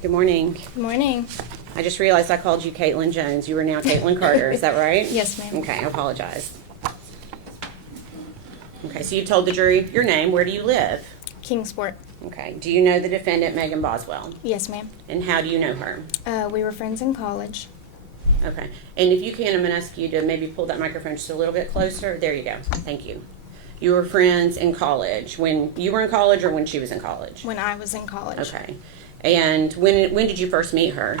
Good morning. Good morning. I just realized I called you Katelyn Jones. You are now Katelyn Carter. Is that right? Yes, ma'am. Okay, I apologize. Okay, so you told the jury your name. Where do you live? Kingsport. Okay. Do you know the defendant, Megan Boswell? Yes, ma'am. And how do you know her? We were friends in college. Okay. And if you can, I'm going to ask you to maybe pull that microphone just a little bit closer. There you go. Thank you. You were friends in college. When you were in college or when she was in college? When I was in college. Okay. And when did you first meet her?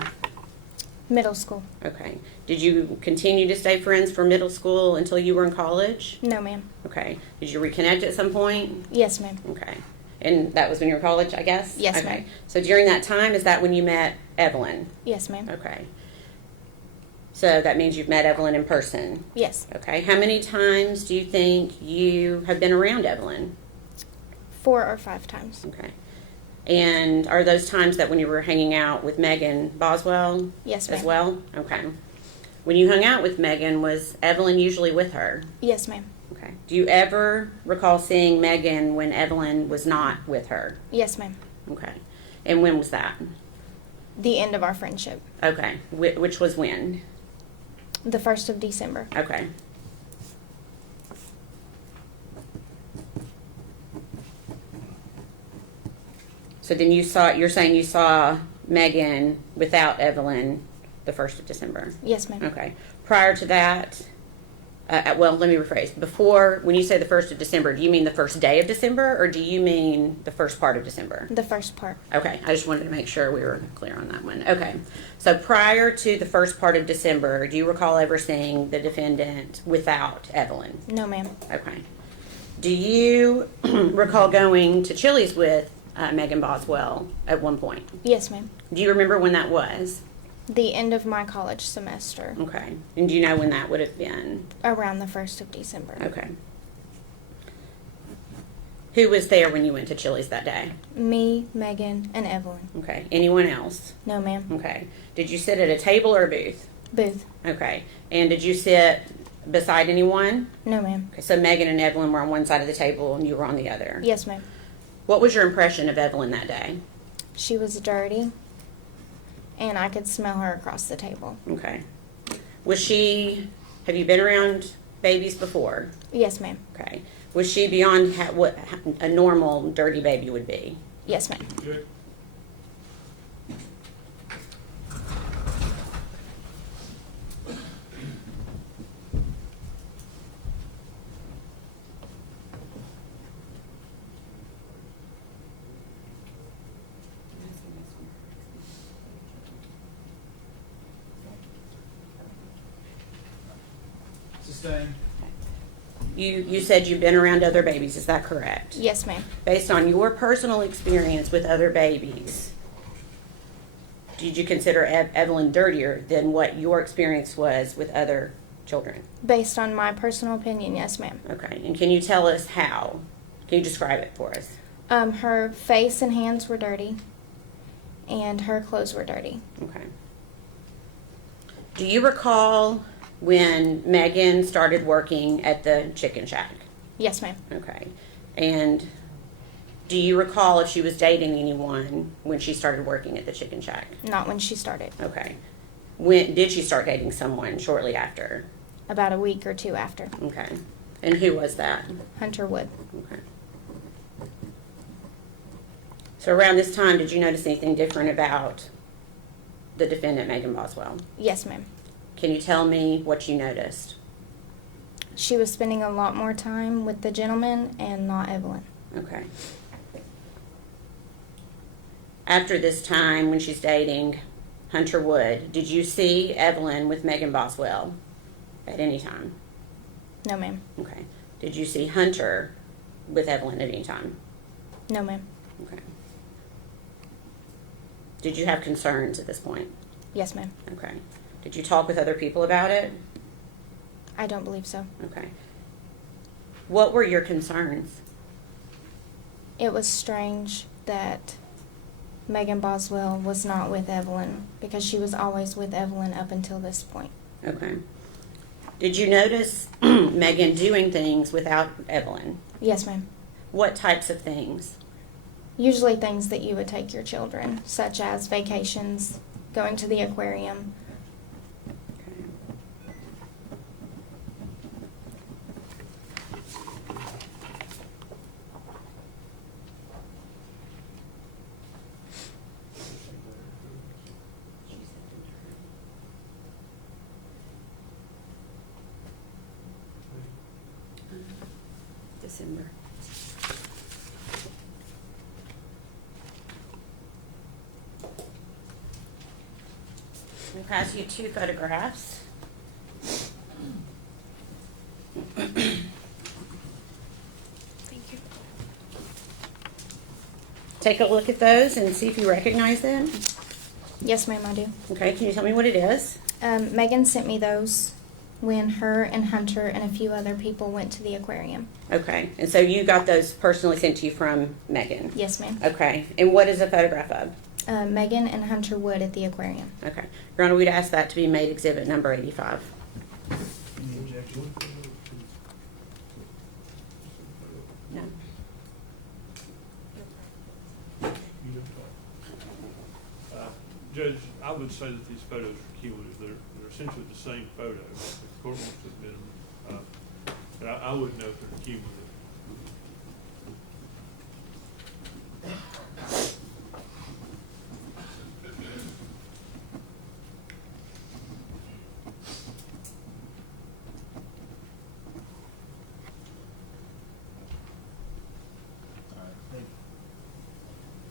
Middle school. Okay. Did you continue to stay friends for middle school until you were in college? No, ma'am. Okay. Did you reconnect at some point? Yes, ma'am. Okay. And that was when you were in college, I guess? Yes, okay. ma'am. So during that time, is that when you met Evelyn? Yes, ma'am. Okay. So that means you've met Evelyn in person? Yes. Okay. How many times do you think you have been around Evelyn? 4 or 5 times. Okay. And are those times that when you were hanging out with Megan Boswell? Yes, ma'am. As well? Okay. When you hung out with Megan, was Evelyn usually with her? Yes, ma'am. Okay. Do you ever recall seeing Megan when Evelyn was not with her? Yes, ma'am. Okay. And when was that? The end of our friendship. Okay. Which was when? The 1st of December. Okay. So then you're saying you saw Megan without Evelyn the 1st of December? Yes, ma'am. Okay. Prior to that, well, let me rephrase. Before, when you say the 1st of December, do you mean the first day of December or do you mean the first part of December? The first part. Okay. I just wanted to make sure we were clear on that one. Okay. So prior to the first part of December, do you recall ever seeing the defendant without Evelyn? No, ma'am. Okay. Do you recall going to Chili's with Megan Boswell at one point? Yes, ma'am. Do you remember when that was? The end of my college semester. Okay. And do you know when that would have been? Around the 1st of December. Okay. Who was there when you went to Chili's that day? Me, Megan, and Evelyn. Okay. Anyone else? No, ma'am. Okay. Did you sit at a table or a booth? Booth. Okay. And did you sit beside anyone? No, ma'am. Okay. So Megan and Evelyn were on one side of the table and you were on the other? Yes, ma'am. What was your impression of Evelyn that day? She was dirty, and I could smell her across the table. Okay. Have you been around babies before? Yes, ma'am. Okay. Was she beyond what a normal dirty baby would be? Yes, ma'am. Good. Sustain. You said you've been around other babies, is that correct? Yes, ma'am. Based on your personal experience with other babies, did you consider Evelyn dirtier than what your experience was with other children? Based on my personal opinion, yes, ma'am. Okay, and can you tell us how? Can you describe it for us? Her face and hands were dirty, and her clothes were dirty. Okay. Do you recall when Megan started working at the chicken shack? Yes, ma'am. Okay. And do you recall if she was dating anyone when she started working at the chicken shack? Not when she started. Okay. When did she start dating someone shortly after? About a week or 2 after. Okay. And who was that? Hunter Wood. Okay. So around this time, did you notice anything different about the defendant, Megan Boswell? Yes, ma'am. Can you tell me what you noticed? She was spending a lot more time with the gentleman and not Evelyn. Okay. After this time, when she's dating Hunter Wood, did you see Evelyn with Megan Boswell at any time? No, ma'am. Okay. Did you see Hunter with Evelyn at any time? No, ma'am. Okay. Did you have concerns at this point? Yes, ma'am. Okay. Did you talk with other people about it? I don't believe so. Okay. What were your concerns? It was strange that Megan Boswell was not with Evelyn because she was always with Evelyn up until this point. Okay. Did you notice Megan doing things without Evelyn? Yes, ma'am. What types of things? Usually things that you would take your children, such as vacations, going to the aquarium. Okay. December. We'll pass you 2 photographs. Thank you. Take a look at those and see if you recognize them. Yes, ma'am, I do. Okay, can you tell me what it is? Megan sent me those when her and Hunter and a few other people went to the aquarium. Okay, and so you got those personally sent to you from Megan? Yes, ma'am. Okay, and what is a photograph of? Megan and Hunter Wood at the aquarium. Okay, Your Honor, we'd ask that to be made exhibit number 85. Any objection? No. You don't talk. Judge, I would say that these photos are cumulative. They're essentially the same photo. If the court wants to admit them, but I wouldn't know if they're cumulative. All right,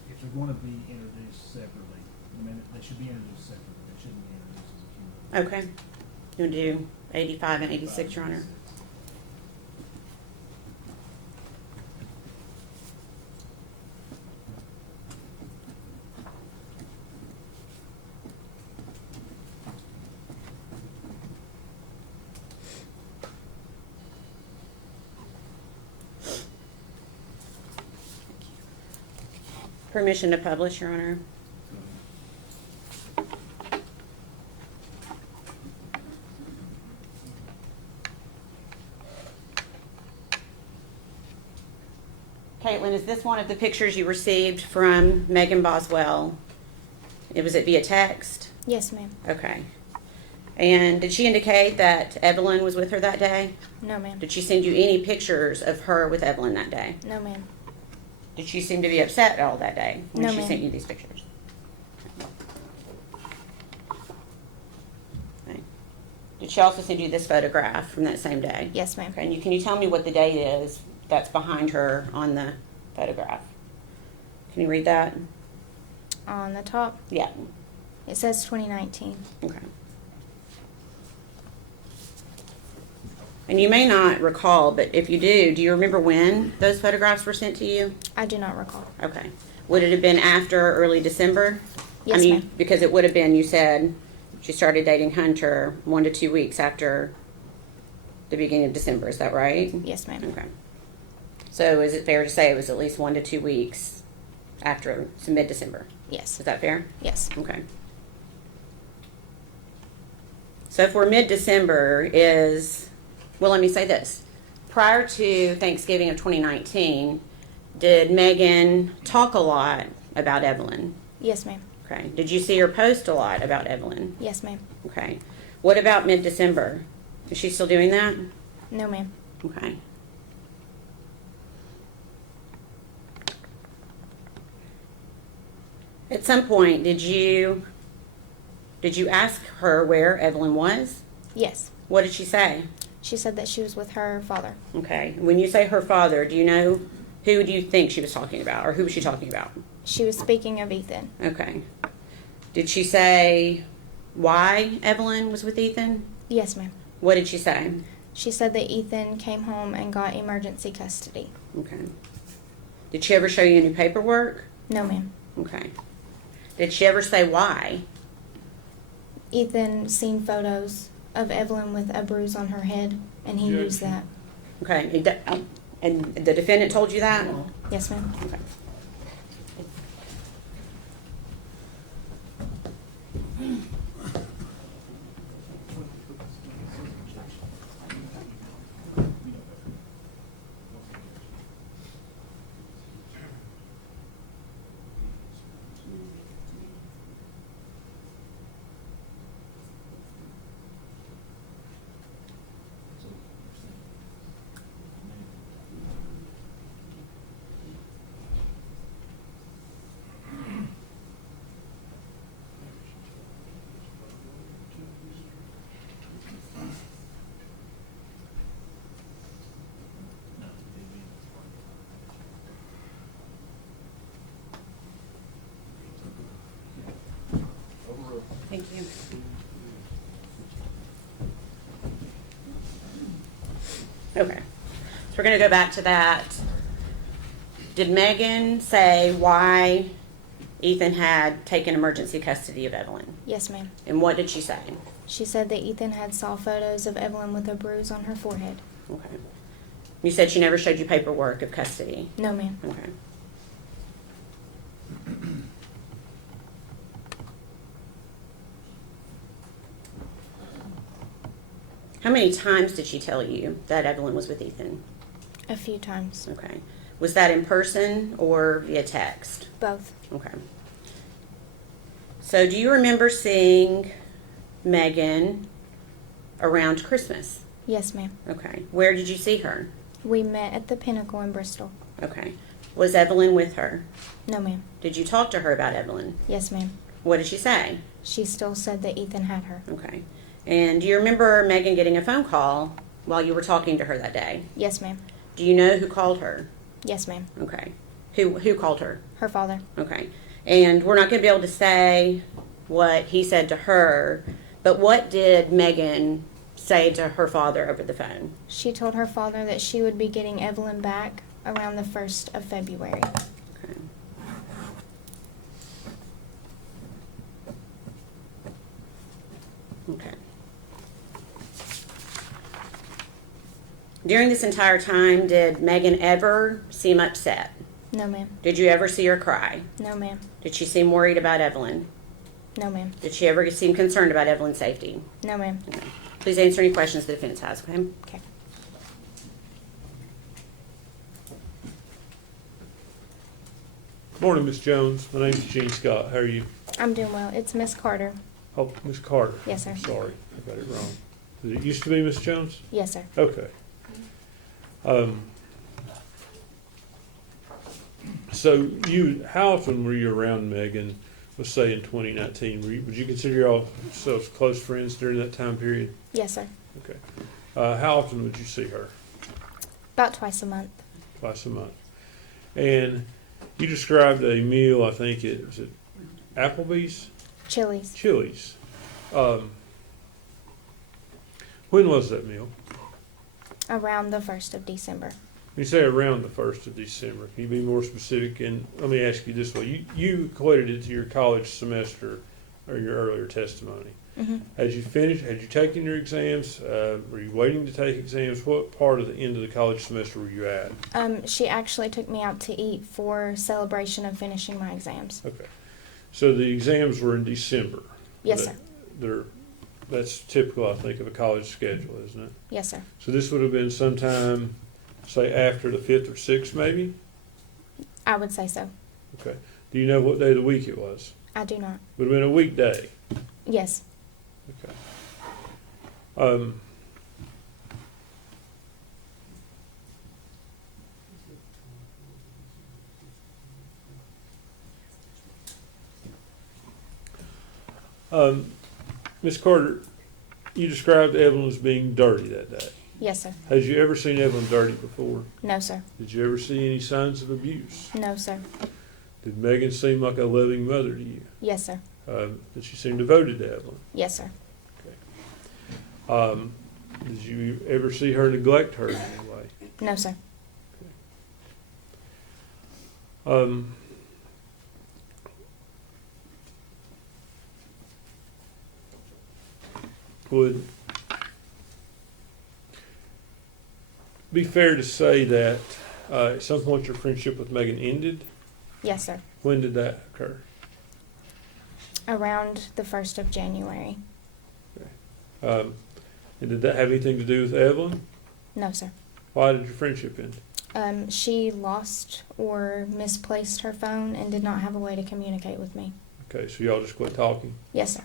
if they're going to be introduced separately, I mean, they should be introduced separately, they shouldn't be introduced as a cumulative. Okay. You want to do 85 and 86, Your Honor? Permission to publish, Your Honor. Katelyn, is this one of the pictures you received from Megan Boswell? Was it via text? Yes, ma'am. Okay. And did she indicate that Evelyn was with her that day? No, ma'am. Did she send you any pictures of her with Evelyn that day? No, ma'am. Did she seem to be upset all that day when No, she ma'am. sent you these pictures? Okay. Did she also send you this photograph from that same day? Yes, ma'am. Okay, and can you tell me what the date is that's behind her on the photograph? Can you read that? On the top, Yeah. it says 2019. Okay. And you may not recall, but if you do you remember when those photographs were sent to you? I do not recall. Okay. Would it have been after early December? Yes, I mean, ma'am. because it would have been, you said, she started dating Hunter 1 to 2 weeks after the beginning of December. Is that right? Yes, ma'am. Okay. So is it fair to say it was at least 1 to 2 weeks after mid-December? Yes. Is that fair? Yes. Okay. So if we're mid-December is, well, let me say this. Prior to Thanksgiving of 2019, did Megan talk a lot about Evelyn? Yes, ma'am. Okay. Did you see her post a lot about Evelyn? Yes, ma'am. Okay. What about mid-December? Is she still doing that? No, ma'am. Okay. At some point, did you ask her where Evelyn was? Yes. What did she say? She said that she was with her father. Okay. When you say her father, do you know who do you think she was talking about, or who was she talking about? She was speaking of Ethan. Okay. Did she say why Evelyn was with Ethan? Yes, ma'am. What did she say? She said that Ethan came home and got emergency custody. Okay. Did she ever show you any paperwork? No, ma'am. Okay. Did she ever say why? Ethan seen photos of Evelyn with a bruise on her head, and he Yes. used that. Okay. And the defendant told you that? Yes, ma'am. Okay. you. Okay, so we're gonna go back to that. Did Megan say why Ethan had taken emergency custody of Evelyn? Yes, ma'am. And what did she say? She said that Ethan had saw photos of Evelyn with a bruise on her forehead. Okay. You said she never showed you paperwork of custody? No, ma'am. Okay. How many times did she tell you that Evelyn was with Ethan? A few times. Okay. Was that in person or via text? Both. Okay. So do you remember seeing Megan around Christmas? Yes, ma'am. Okay. Where did you see her? We met at the Pinnacle in Bristol. Okay. Was Evelyn with her? No, ma'am. Did you talk to her about Evelyn? Yes, ma'am. What did she say? She still said that Ethan had her. Okay. And do you remember Megan getting a phone call while you were talking to her that day? Yes, ma'am. Do you know who called her? Yes, ma'am. Okay. Who called her? Her father. Okay. And we're not going to be able to say what he said to her, but what did Megan say to her father over the phone? She told her father that she would be getting Evelyn back around the 1st of February. Okay. Okay. During this entire time, did Megan ever seem upset? No, ma'am. Did you ever see her cry? No, ma'am. Did she seem worried about Evelyn? No, ma'am. Did she ever seem concerned about Evelyn's safety? No, ma'am. Okay. Please answer any questions the defense has, okay? Okay. Morning, Miss Jones. My name's Gene Scott. How are you? I'm doing well. It's Miss Carter. Oh, Miss Carter. Yes, sir. Sorry, I got it wrong. Did it used to be Miss Jones? Yes, sir. Okay. So how often were you around Megan, let's say in 2019? Would you consider yourselves close friends during that time period? Yes, sir. Okay. How often would you see her? About twice a month. Twice a month. And you described a meal, I think was it Applebee's? Chili's. Chili's. When was that meal? Around the 1st of December. You say around the 1st of December. Can you be more specific? And let me ask you this way. You equated it to your college semester or your earlier testimony. Mm-hmm. Had you taken your exams? Were you waiting to take exams? What part of the end of the college semester were you at? She actually took me out to eat for celebration of finishing my exams. Okay. So the exams were in December. Yes, sir. That's typical, I think, of a college schedule, isn't it? Yes, sir. So this would have been sometime, say, after the 5th or 6th, maybe? I would say so. Okay. Do you know what day of the week it was? I do not. Would have been a weekday. Yes. Okay. Ms. Carter, you described Evelyn as being dirty that day. Yes, sir. Had you ever seen Evelyn dirty before? No, sir. Did you ever see any signs of abuse? No, sir. Did Megan seem like a loving mother to you? Yes, sir. Did she seem devoted to Evelyn? Yes, sir. Did you ever see her neglect her in any way? No, sir. Would be fair to say that at some point your friendship with Megan ended? Yes, sir. When did that occur? Around the 1st of January. And did that have anything to do with Evelyn? No, sir. Why did your friendship end? She lost or misplaced her phone and did not have a way to communicate with me. Okay, so y'all just quit talking? Yes, sir.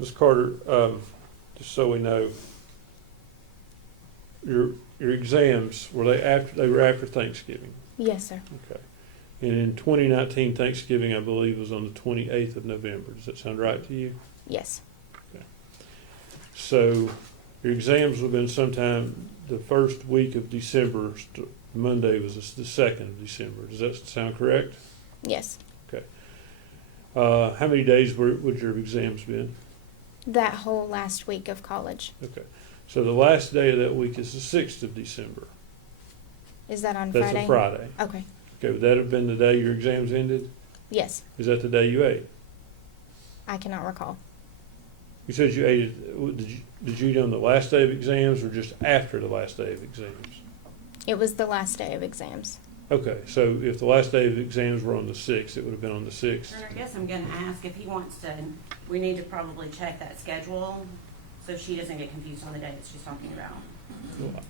Ms. Carter, just so we know, your exams, they were after Thanksgiving? Yes, sir. Okay. And in 2019, Thanksgiving, I believe, was on the 28th of November. Does that sound right to you? Yes. So your exams would have been sometime the first week of December. Monday was the 2nd of December. Does that sound correct? Yes. Okay. How many days would your exams been? That whole last week of college. Okay. So the last day of that week is the 6th of December. Is that on That's Friday? a Friday. Okay. Okay, would that have been the day your exams ended? Yes. Is that the day you ate? I cannot recall. You said you ate it, did you eat on the last day of exams or just after the last day of exams? It was the last day of exams. Okay, so if the last day of exams were on the 6th, it would have been on the 6th? And I guess I'm gonna ask if he wants to, we need to probably check that schedule, so she doesn't get confused on the day that she's talking about. Well,